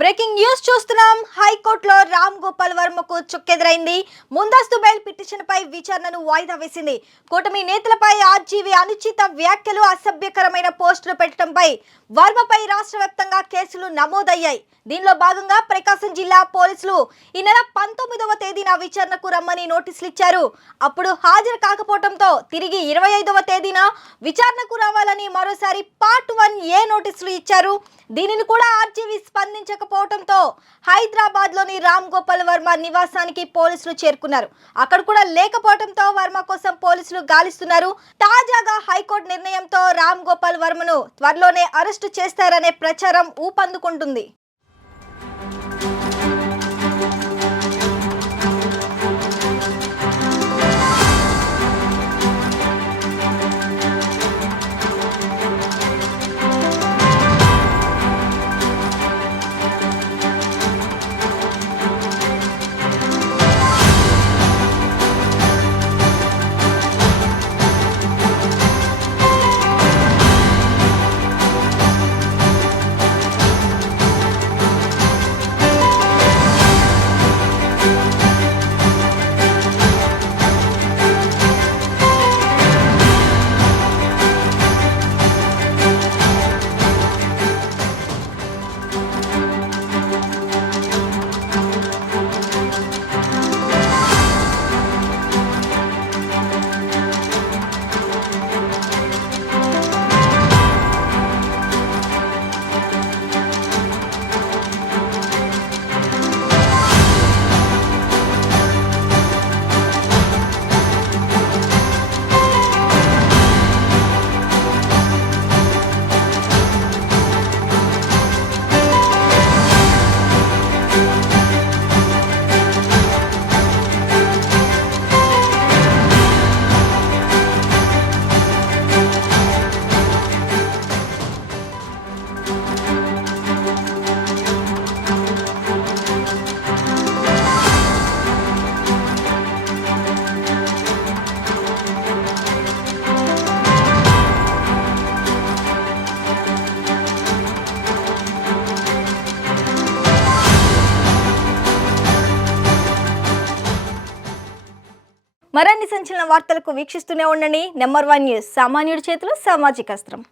Breaking news చూస్తున్నాం. హైకోర్టులో రామ్ గోపాల్ వర్మకు చుక్కెదురైంది. ముందస్తు బెయిల్ పిటిషన్పై విచారణను వాయిదా వేసింది. కూటమి నేతలపై ఆర్జీవీ అనుచిత వ్యాఖ్యలు, అసభ్యకరమైన పోస్టులు పెట్టడంపై వర్మపై రాష్ట్ర వ్యాప్తంగా కేసులు నమోదయ్యాయి. దీనిలో భాగంగా ప్రకాశం జిల్లా పోలీసులు ఈ నెల 19వ తేదీన విచారణకు రమ్మని నోటీసులు ఇచ్చారు. అప్పుడు హాజరు కాకపోవడంతో తిరిగి 25వ తేదీన విచారణకు రావాలని మరోసారి పార్ట్ 1A నోటీసులు ఇచ్చారు. దీనిని కూడా ఆర్జీవీ స్పందించకపోవడంతో హైదరాబాద్లోని రామ్ గోపాల్ వర్మ నివాసానికి పోలీసులు చేరుకున్నారు. అక్కడ కూడా లేకపోవడంతో వర్మ కోసం పోలీసులు గాలిస్తున్నారు. తాజాగా హైకోర్టు నిర్ణయంతో రామ్ గోపాల్ వర్మను త్వరలోనే అరెస్టు చేస్తారనే ప్రచారం ఊపందుకుంటుంది. మరిన్ని సంచలన వార్తలకు వీక్షిస్తూనే ఉండండి. Number 1 news. సామాన్యుడి చేతిలో సామాజిక అస్త్రం.